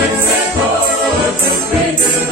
Holy Spirit, Holy Spirit.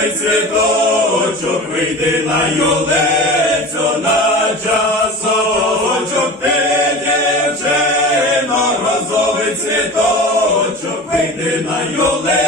Розовий цвіточок, вийди на юлицю, на часочок, ти дівчино, розовий цвіточок, вийди на юлецю